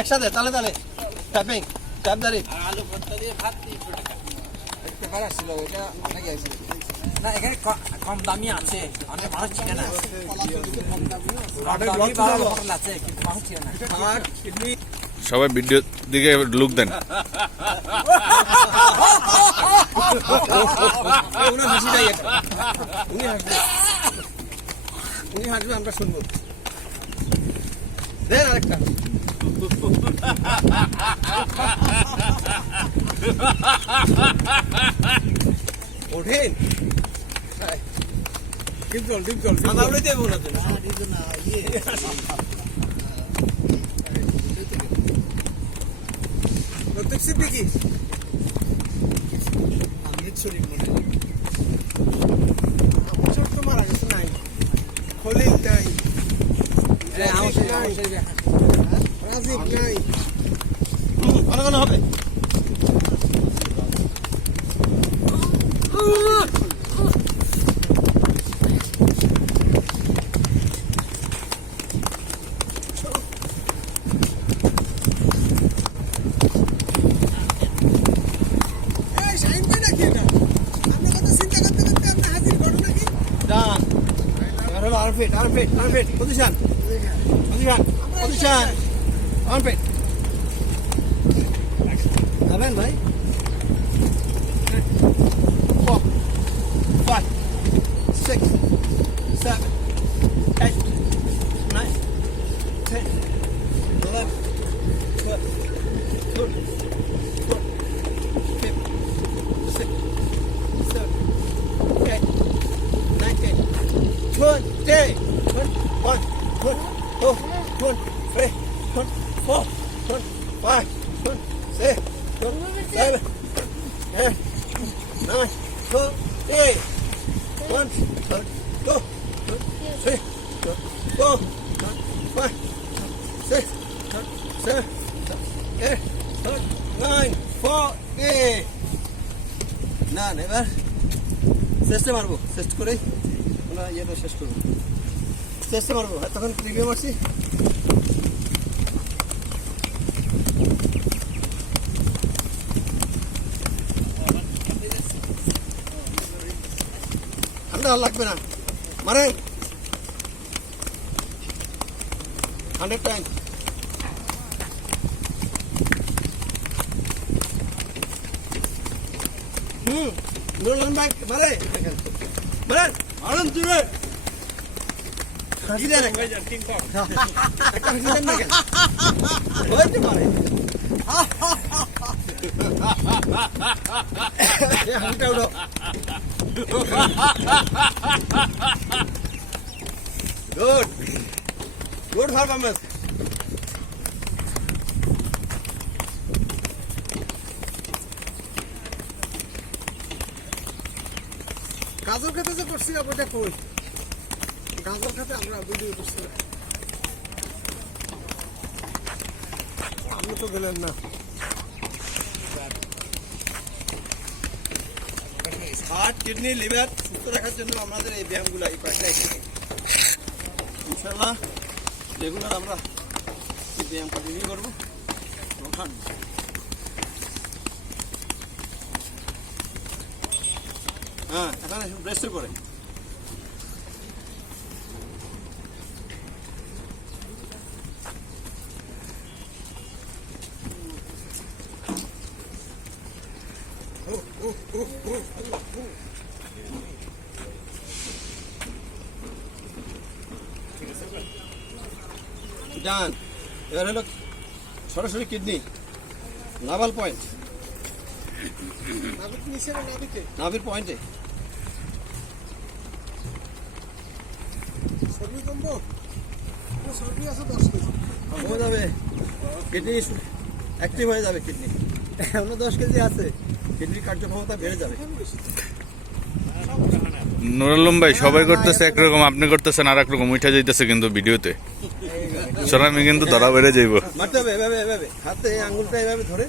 একসাথে তালে তালে ট্যাপিং ট্যাপ দাঁড়ি আলু ভর্তা দিয়ে ভাত 300 টাকা একটা ভাড়া ছিল এটা নাকি আছে না এখানে কম দামি আছে অনেক মানুষ চিনে না আছে কিন্তু মানুষ চিনে না সবাই ভিডিও দিকে লুক দেন। উনি হাসিটাই এটা উনি হাসবে আমরা শুনবো দেন আরেকটা ওঠেন ডিপ জল আমরা দেবো না প্রত্যেক সিদ্দিকি আমি শরীর মনে ছোট মারা গেছে নাই খলিল নাই রাজীব নাই অনেক হবে Armpit, position. Armpit. Amen, bhai. 4, 5, 6, 7, 8, 9, 10, 11, 12, 13, 14, 15, 16, 17, 18, 19, 20. 1, 2, 3, 4, 5, 6, 7, 8, 9, 10. 1, 2, 3, 4, 5, 6, 7, 8, 9, 4. না এবার চেষ্টা মারবো চেষ্টা করেই আমরা ইয়েটা শেষ করবো চেষ্টা মারবো তখন প্রিভিউ মারছি ঠান্ডা লাগবে না মানে 100 টাইম নুরুল ভাই মারে মারেন আনন্দ জুড়ে হাসি দেন একটা হাসি দেন না কেন হইতে পারে হাসিটা উঠো গুড পারফরমেন্স গাজর খেতে যে করছি ওইটা কই গাজর খেতে আমরা ভিডিও করছি আপনি তো গেলেন না হার্ট কিডনি লিভার সুস্থ রাখার জন্য আমাদের এই ব্যায়ামগুলো এই কয়েকটা ইনশাল্লাহ রেগুলার আমরা এই ব্যায়াম কন্টিনিউ করবো হ্যাঁ এখানে ব্রেস্টের করে ডান এবার হলো সরাসরি কিডনি নাভাল পয়েন্ট নাভির পয়েন্টে হয়ে যাবে কিডনি অ্যাক্টিভ হয়ে যাবে কিডনি এখনো 10 কেজি আছে কিডনির কার্যক্ষমতা বেড়ে যাবে নুরুল ভাই সবাই করতেছে একরকম আপনি করতেছেন আর একরকম উঠে যাইতেছে কিন্তু ভিডিওতে চোরামি কিন্তু ধরা বেড়ে যাইব মারতে হবে এভাবে এভাবে হাতে আঙ্গুলটা এভাবে ধরে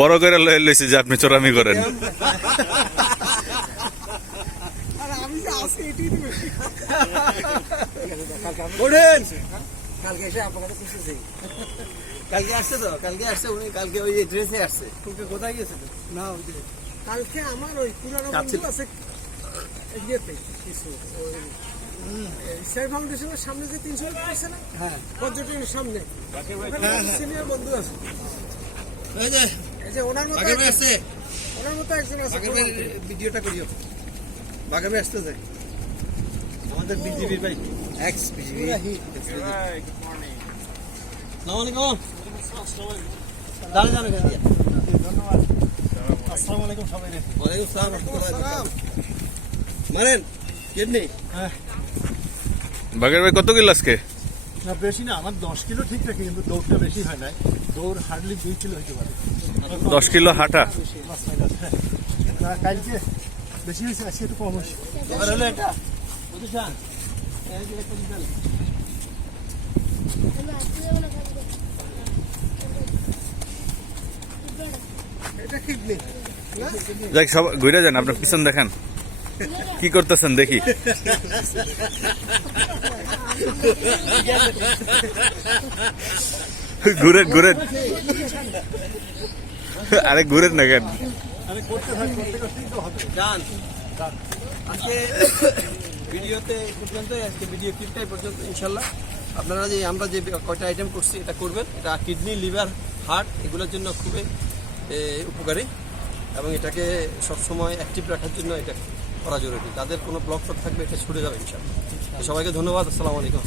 বড় করে লইছি যে আপনি চোরামি করেন কালকে এসে আপনার কাছে কালকে আসছে তো, কালকে আসছে উনি, কালকে ওই ড্রেসে আসছে। কোথায় গেছিল? না ওই যে কালকে আমার ওই পুরানো কাছে। বন্ধু আছে ইয়েতে কিছু ওই স্যার ফাউন্ডেশনের সামনে যে 300 মিটার আছে না, হ্যাঁ পর্যটনের সামনে সিনিয়র বন্ধু আছে। এই যে এই যে ওনার মতো বাঘের ভাই আসছে, ওনার মতো একজন আছে বাঘের ভাই ভিডিওটা করিও। বাঘের ভাই আসতেছে আমাদের বিজিবির ভাই, এক্স বিজিবি। আসসালামু দাঁড়া দাঁড়া কেন দিয়া? ধন্যবাদ। আসসালামু আলাইকুম সবাই। ওয়ালাইকুম আসসালাম রাহমাতুল্লাহি ওয়া বারাকাতুহু। মারেন কিডনি বাগের ভাই কত কিলো আজকে? না বেশি না, আমার 10 কিলো ঠিক রাখি, কিন্তু দৌড়টা বেশি হয় নাই। দৌড় হার্ডলি 2 কিলো হইতে পারে। 10 কিলো হাঁটা। Plus minus. না কালকে বেশি হয়েছে, আজকে একটু কম হয়েছে। এবার হলো এটা বুঝছেন, এই যে একটা দিবেন। এটা কিডনি না? যাক সব ঘুরে যান, আপনার পিছন দেখান কি করতেছেন দেখি। ঘুরেন ঘুরেন, আরে ঘুরেন না কেন? আমি করতে করতেই তো হবে। যান আজকে ভিডিওতে এই পর্যন্ত, আজকে ভিডিও ক্লিপটাই পর্যন্ত। ইনশাল্লাহ আপনারা যে আমরা যে কয়টা আইটেম করছি এটা করবেন। এটা কিডনি, লিভার, হার্ট এগুলোর জন্য খুবই উপকারী, এবং এটাকে সবসময় অ্যাক্টিভ রাখার জন্য এটা করা জরুরি। তাদের কোনো ব্লক টক থাকবে এটা ছুটে যাবে ইনশাল্লাহ। সবাইকে ধন্যবাদ। আসসালামু আলাইকুম।